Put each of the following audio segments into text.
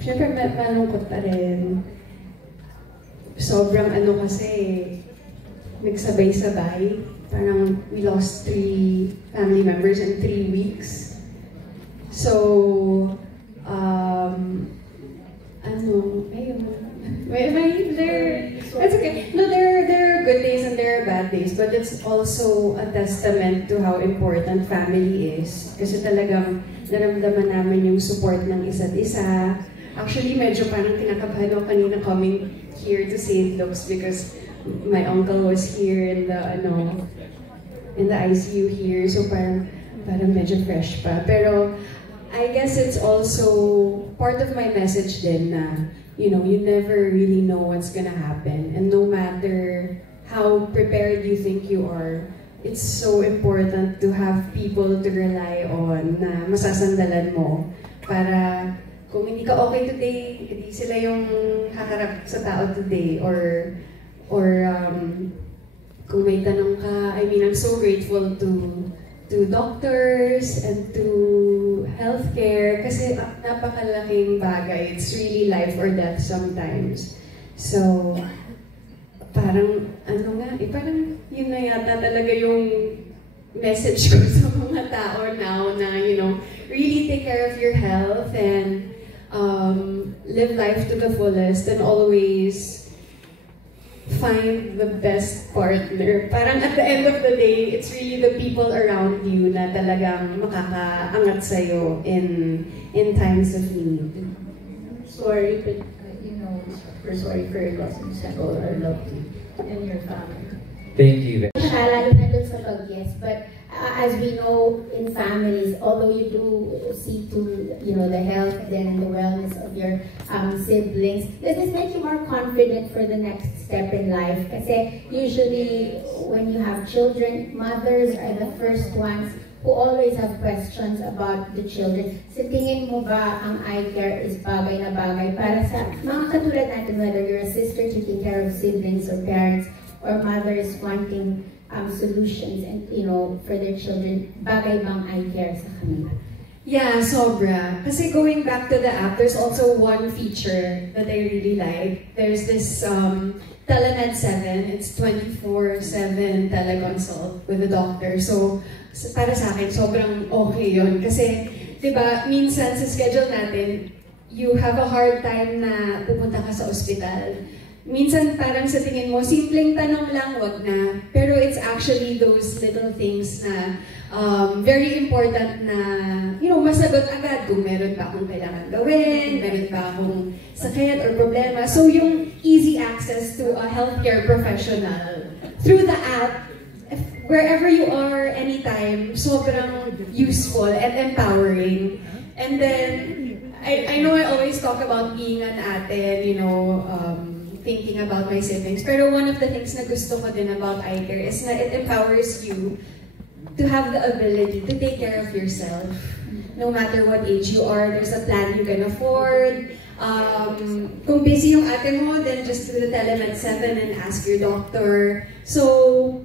Siyempre malungkot pa rin. Sobrang kasi, nagsabay-sabay. Parang we lost 3 family members in 3 weeks. So, it's okay. No, there are good days and there are bad days, but it's also a testament to how important family is. Kasi talagang naramdaman namin yung support ng isa't isa. Actually, medyo parang kinakabahan ako kanina coming here to St. Luke's because my uncle was here in the ICU here, so parang medyo fresh pa. Pero I guess it's also part of my message din na, you never really know what's gonna happen. And no matter how prepared you think you are, it's so important to have people to rely on na masasandalan mo. Para kung hindi ka okay today, hindi sila yung haharap sa tao today. Or kung may tanong ka, I'm so grateful to doctors and to healthcare kasi napakalaking bagay. It's really life or death sometimes. So, parang, parang yun na yata talaga yung message ko sa mga tao now na, really take care of your health and live life to the fullest and always find the best partner. Parang at the end of the day, it's really the people around you na talagang makakaangat sa'yo in times of need. Sorry, but we're sorry for your loss and send all our love to you and your family. Thank you. Lalo na dun sa pag-yes, but as we know in families, although you do see to the health and the wellness of your siblings, does this make you more confident for the next step in life? Kasi usually when you have children, mothers are the first ones who always have questions about the children. Sa tingin mo ba ang eye care is bagay na bagay para sa mga katulad natin, whether you're a sister taking care of siblings or parents, or mothers wanting solutions and for their children, bagay bang eye care sa kanila? Yeah, sobra. Kasi going back to the app, there's also one feature that I really like. There's this Telemed 7. It's 24/7 teleconsult with a doctor. So, para sa akin, sobrang okay yun. Kasi, diba, minsan sa schedule natin, you have a hard time na pupunta ka sa ospital. Minsan parang sa tingin mo, simpleng tanong lang, wag na. Pero it's actually those little things na very important na, masagot agad kung meron ba akong kailangan gawin, meron ba akong sakit or problema. So yung easy access to a healthcare professional through the app, wherever you are, anytime, sobrang useful and empowering. And then, I know I always talk about being an ate, thinking about my siblings. Pero one of the things na gusto ko din about eye care is na it empowers you to have the ability to take care of yourself. No matter what age you are, there's a plan you can afford. Kung busy yung ate mo, then just do the Telemed 7 and ask your doctor. So,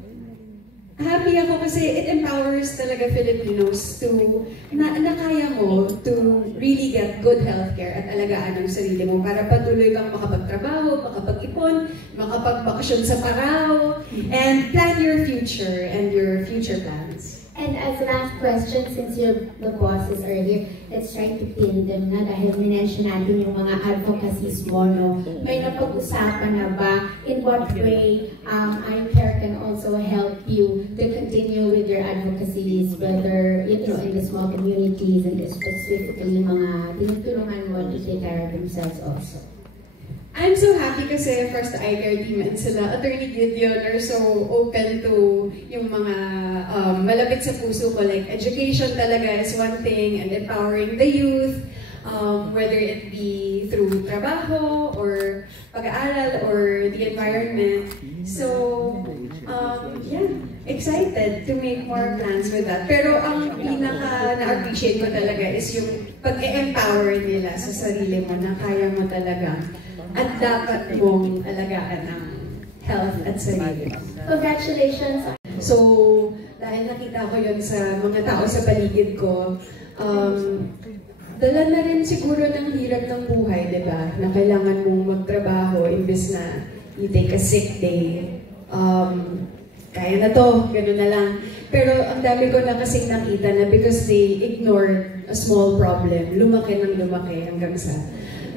happy ako kasi it empowers talaga Filipinos to, na kaya mo to really get good healthcare at alagaan ang sarili mo para patuloy kang makapagtrabaho, makapag-ipon, makapagbakasyon sa Parao, and plan your future and your future plans. And as last question, since the bosses are here, let's try to pin them na dahil minention natin yung mga advocacies mo, no? May napag-usapan na ba in what way eye care can also help you to continue with your advocacies, whether in the small communities and specifically mga tinutulungan mo to take care of themselves also? I'm so happy kasi first eye care team and sila, Attorney Gideon, are so open to yung mga malapit sa puso ko. Like education talaga is one thing and empowering the youth, whether it be through trabaho or pag-aaral or the environment. So, yeah, excited to make more plans with that. Pero ang pinaka na-appreciate ko talaga is yung pag-empower nila sa sarili mo na kaya mo talaga at dapat mong alagaan ng health at sarili. Congratulations! So, dahil nakita ko yun sa mga tao sa paligid ko, dala na rin siguro ng hirap ng buhay, di ba? Na kailangan mong magtrabaho imbes na you take a sick day. Kaya na to, gano'n na lang. Pero ang dami ko na kasing nakita na because they ignored a small problem, lumaki ng lumaki hanggang sa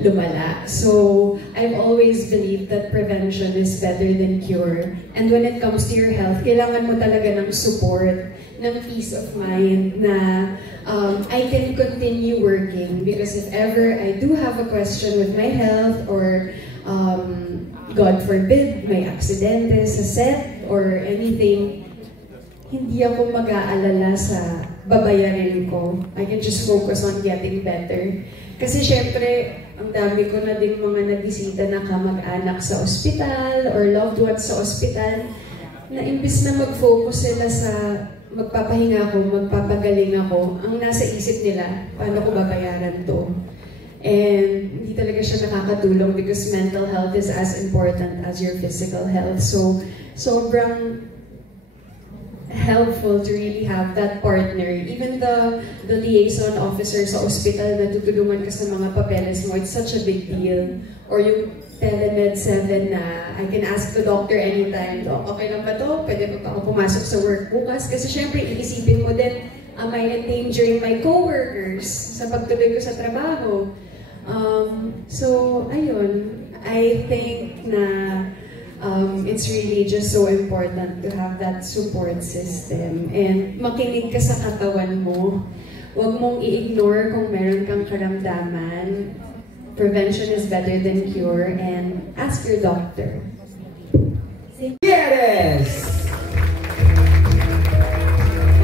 lumala. So, I've always believed that prevention is better than cure. And when it comes to your health, kailangan mo talaga ng support, ng peace of mind na I can continue working. Because if ever I do have a question with my health or God forbid, may aksidente sa set or anything, hindi ako mag-aalala sa babayarin ko. I can just focus on getting better. Kasi syempre, ang dami ko na din mga nabisita na kamag-anak sa ospital or loved ones sa ospital na imbis na mag-focus sila sa magpapahinga ako, magpapagaling ako, ang nasa isip nila, paano ko babayaran to? And hindi talaga siya nakakatulong because mental health is as important as your physical health. So, sobrang helpful to really have that partner. Even the liaison officer sa ospital na tutulungan ka sa mga papeles mo, it's such a big deal. Or yung Telemed 7 na I can ask the doctor anytime, Doc, okay lang ba to? Pwede pa ako pumasok sa work bukas? Kasi syempre, iisipin mo din, am I endangering my co-workers sa pagtuloy ko sa trabaho? So, ayun, I think na it's really just so important to have that support system. And makinig ka sa katawan mo. Huwag mong i-ignore kung meron kang karamdaman. Prevention is better than cure. And ask your doctor. Yes!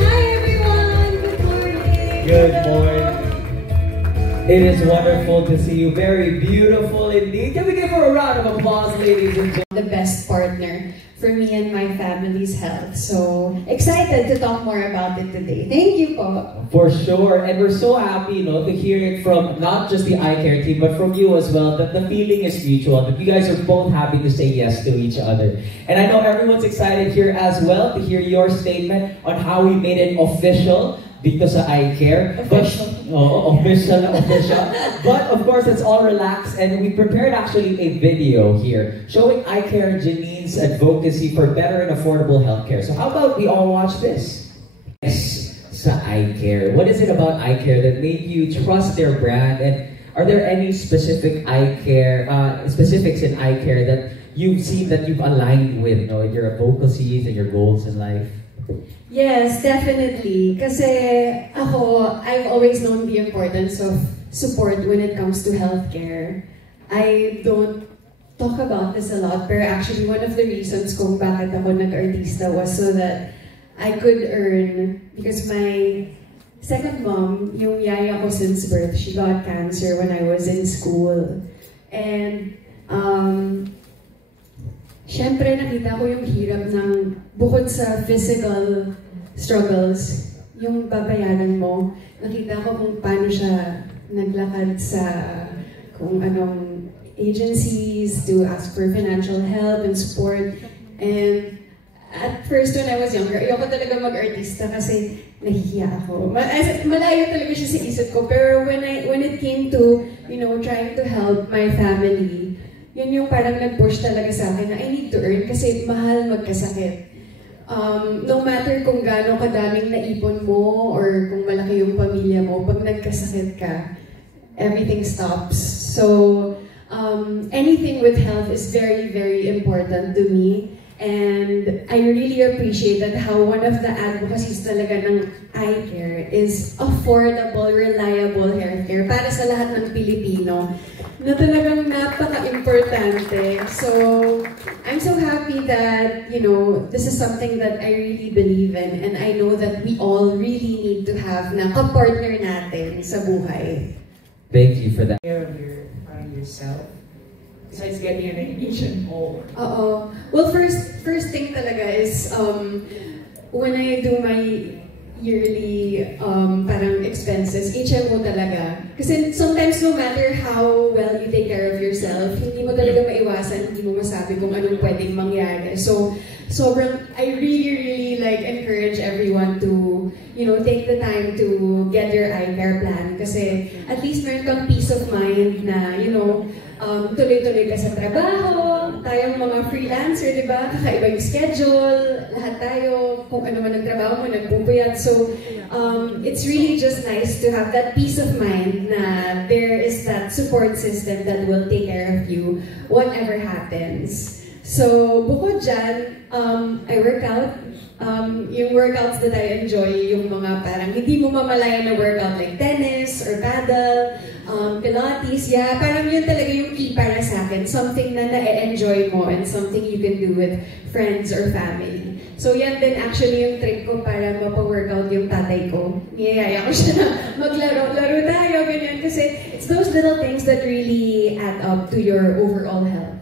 Hi everyone! Good morning! Good morning. It is wonderful to see you. Very beautiful indeed. Can we give her a round of applause, ladies and gentlemen? The best partner for me and my family's health. So, excited to talk more about it today. Thank you po. For sure. And we're so happy, to hear it from not just the eye care team, but from you as well, that the feeling is mutual, that you guys are both happy to say yes to each other. And I know everyone's excited here as well to hear your statement on how we made it official dito sa eye care. Official. Official. But of course, it's all relaxed, and we prepared actually a video here showing eye care Janine's advocacy for better and affordable healthcare. So how about we all watch this? Yes, sa eye care. What is it about eye care that made you trust their brand? And are there any specific eye care, specifics in eye care that you've seen that you've aligned with, your advocacies and your goals in life? Yes, definitely. Kasi I've always known the importance of support when it comes to healthcare. I don't talk about this a lot, but actually one of the reasons kung bakit ako nag-artista was so that I could earn, because my second mom, yung yaya ko since birth, she got cancer when I was in school. And syempre nakita ko yung hirap ng bukod sa physical struggles, yung babayaran mo. Nakita ko kung paano siya naglakad sa kung anong agencies to ask for financial help and support. And at first when I was younger, ayoko talaga mag-artista kasi nahihiya ako. Malayo talaga siya sa isip ko. Pero when it came to, trying to help my family, yun yung parang nag-push talaga sa akin na I need to earn kasi mahal magkasakit. No matter kung gaano kadaming naipon mo or kung malaki yung pamilya mo, pag nagkasakit ka, everything stops. So, anything with health is very, very important to me. And I really appreciated how one of the advocacies talaga ng eye care is affordable, reliable healthcare para sa lahat ng Pilipino na talagang napaka-importante. So, I'm so happy that, this is something that I really believe in, and I know that we all really need to have na kapartner natin sa buhay. Thank you for that. Care of yourself, besides getting an Asian hole. Well, first thing talaga is when I do my yearly parang expenses, HMO talaga. Kasi sometimes no matter how well you take care of yourself, hindi mo talaga maiwasan, hindi mo masabi kung anong pwedeng mangyari. So I really like encourage everyone to, take the time to get your eye care plan. Kasi at least meron kang peace of mind na, tuloy-tuloy ka sa trabaho, tayong mga freelancer, di ba? Kakaiba yung schedule, lahat tayo, kung ano man ang trabaho mo, nagpupuyat. So, it's really just nice to have that peace of mind na there is that support system that will take care of you, whatever happens. So, bukod dyan, I work out. Yung workouts that I enjoy, yung mga parang hindi mo mamalayan na workout like tennis or paddle, Pilates, parang yun talaga yung key para sa akin. Something na na-enjoy mo and something you can do with friends or family. So yan din actually yung trick ko para mapa-workout yung tatay ko. Niyayaya ko siya na maglaro-laro tayo, ganyan. Kasi it's those little things that really add up to your overall health.